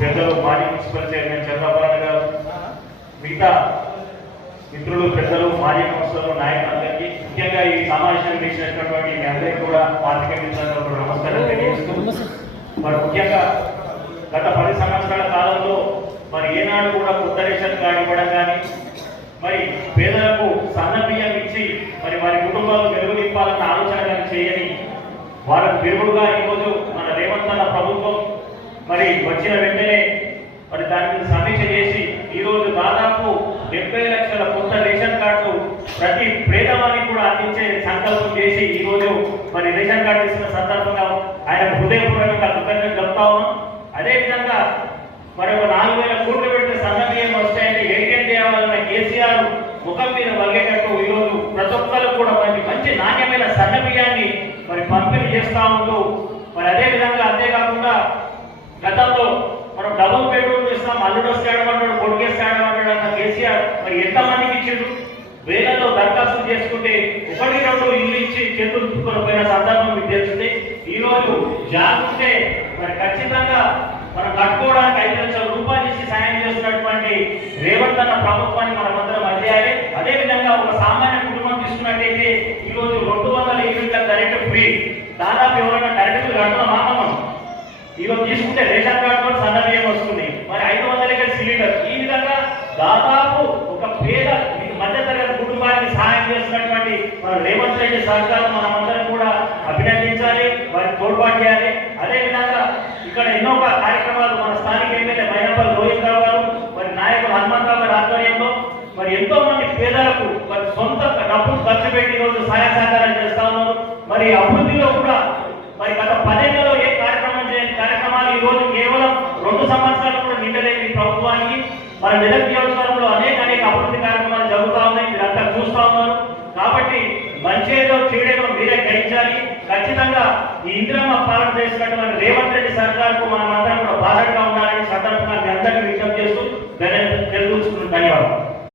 పెద్దలు మాజీ municipal chairman Chandrababu గారు, మిగతా మిత్రులు, పెద్దలు, మాజీ సంస్థలు, నాయకులందరికీ, ముఖ్యంగా ఈ సమావేశాన్ని వీక్షించినటువంటి మీ అందరికీ కూడా పార్టీ మిత్రులకు నమస్కారం తెలియజేస్తూ, మరి ముఖ్యంగా గత 10 సంవత్సరాల కాలంలో మరి ఏనాడు కూడా కొత్త రేషన్ కార్డు ఇవ్వడం కానీ, మరి పేదలకు సన్న బియ్యం ఇచ్చి మరి వారి కుటుంబాలు వెలుగు నింపాలన్న ఆలోచన కానీ చేయని వారికి విరుగుడుగా ఈరోజు మన రేవంత్ అన్న ప్రభుత్వం మరి వచ్చిన వెంటనే మరి దాని మీద సమీక్ష చేసి ఈరోజు దాదాపు 70 లక్షల కొత్త రేషన్ కార్డులు ప్రతి పేదవారికి కూడా అందించే సంకల్పం చేసి ఈరోజు మరి రేషన్ కార్డు ఇస్తున్న సందర్భంగా ఆయన హృదయపూర్వకంగా కృతజ్ఞతలు చెప్తా ఉన్నాం. అదేవిధంగా మరి ఒక 4,000 కోట్లు పెడితే సన్న బియ్యం వస్తాయని ఏటీఎం చేయాలన్న కేసీఆర్ ముఖం మీద వలిగేటట్టు ఈరోజు ప్రతి ఒక్కరు కూడా మంచి నాణ్యమైన సన్న బియ్యాన్ని మరి పంపిణీ చేస్తా ఉంటూ, మరి అదేవిధంగా అంతేకాకుండా గతంలో మనం డబుల్ బెడ్రూమ్ ఇస్తాం, అల్లుడు వస్తాడమంటాడు, కొడుకేస్తాడమంటాడు అన్న కేసీఆర్ మరి ఎంతమందికి ఇచ్చిండు? వేలల్లో దరఖాస్తులు చేసుకుంటే 1-2 ఇల్లు ఇచ్చి చేతులు పోయిన సందర్భం మీకు తెలిసింది. ఈరోజు జాగ్రత్తే మరి ఖచ్చితంగా మనం కట్టుకోవడానికి 5 లక్షల రూపాయలు ఇచ్చి సాయం చేస్తున్నటువంటి రేవంత్ అన్న ప్రభుత్వాన్ని మనం అందరం అధ్యాయాలి. అదేవిధంగా ఒక సామాన్య కుటుంబం తీసుకున్నట్టయితే ఈరోజు 200 యూనిట్ల కరెంటు ఫ్రీ, దాదాపు ఎవరైనా కరెంటు కడుతున్నామా మనం? ఈరోజు తీసుకుంటే రేషన్ కార్డు సన్న బియ్యం వస్తుంది, మరి 500 సిలిండర్. ఈ విధంగా దాదాపు ఒక పేద మధ్యతరగతి కుటుంబానికి సహాయం చేస్తున్నటువంటి మన రేవంత్ రెడ్డి సర్కారు మనమందరం కూడా అభినందించాలి, వారికి తోడ్పాటు చేయాలి. అదేవిధంగా ఇక్కడ ఎన్నో కార్యక్రమాలు మన స్థానిక ఎమ్మెల్యే మైనపల్లి రోహిత్ రావు గారు, మరి నాయకులు హనుమంతరావు గారి ఆధ్వర్యంలో మరి ఎంతో మంది పేదలకు మరి సొంత డబ్బులు ఖర్చు పెట్టి ఈరోజు సహాయ సహకారాలు చేస్తా ఉన్నారు. మరి అభివృద్ధిలో కూడా మరి గత 10 ఏళ్లలో ఏ కార్యక్రమం చేయని కార్యక్రమాలు ఈ రోజు కేవలం 2 సంవత్సరాలు కూడా నిండలేని ప్రభుత్వానికి మన మెదక్ నియోజకవర్గంలో అనేక అభివృద్ధి కార్యక్రమాలు జరుగుతూ ఉన్నాయి, మీరంతా చూస్తూ ఉన్నారు. కాబట్టి మంచేదో చెడేదో మీరే గ్రహించాలి. ఖచ్చితంగా ఈ ఇందిరమ్మ పాలన చేసినటువంటి రేవంత్ రెడ్డి సర్కార్కు మనం అందరం